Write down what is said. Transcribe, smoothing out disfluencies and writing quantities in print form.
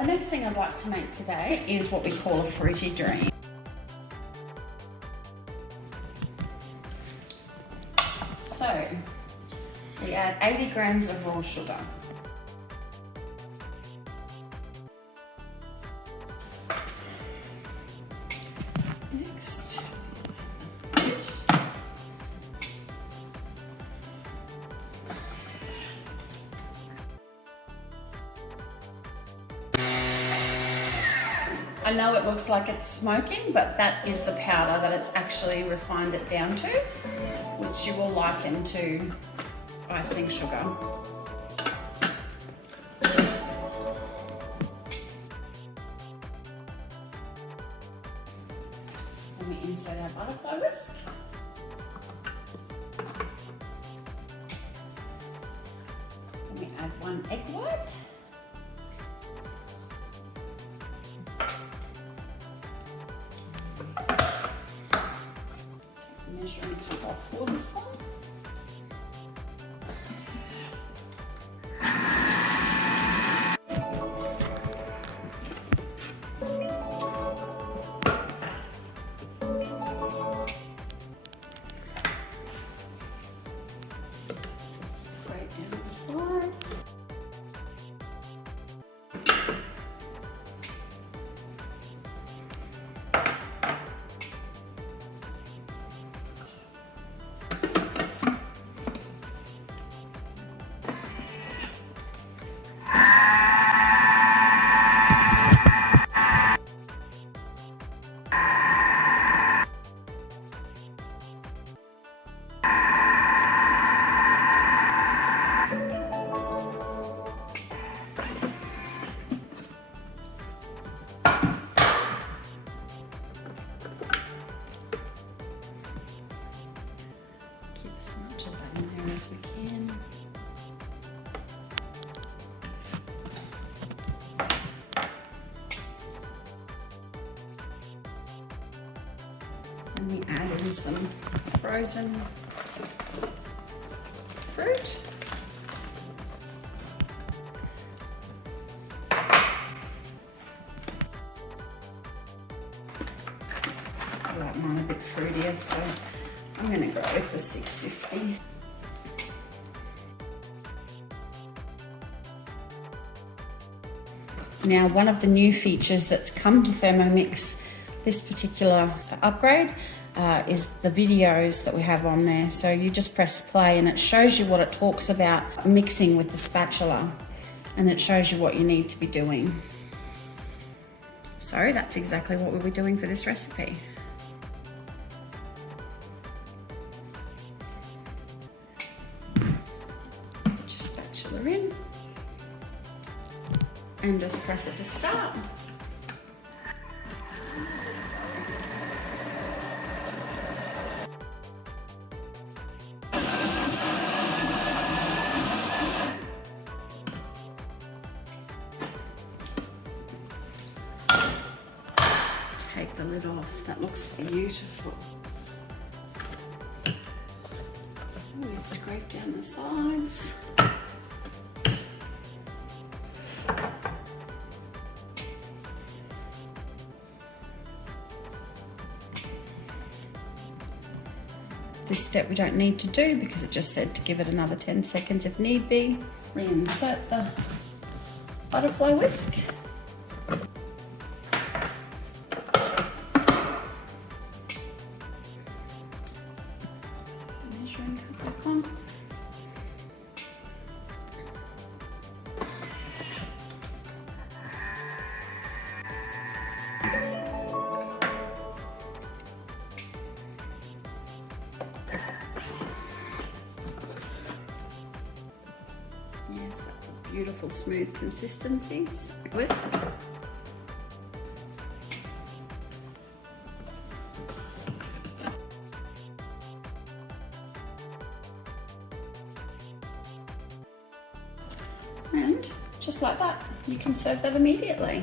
the next thing I'd like to make today is what we call a fruity dream. So we add 80 grams of raw sugar. Next, I know it looks like it's smoking, but that is the powder that it's actually refined it down to, which you will liken to icing sugar. Then we insert our butterfly whisk. Then we add 1 egg white. Measuring cup off for this one. Scrape down the sides. As we can. And we add in some frozen fruit. I like mine a bit fruitier, so I'm going to go with the 650. Now, one of the new features that's come to Thermomix, this particular upgrade, is the videos that we have on there. So you just press play and it shows you what it talks about mixing with the spatula, and it shows you what you need to be doing. So that's exactly what we'll be doing for this recipe. Put your spatula in. And just press it to start. Take the lid off. That looks beautiful. So we scrape down the sides. This step we don't need to do because it just said to give it another 10 seconds if need be. Reinsert the butterfly whisk. Measuring cup back on. Yes, that's a beautiful smooth consistency. And just like that, you can serve that immediately.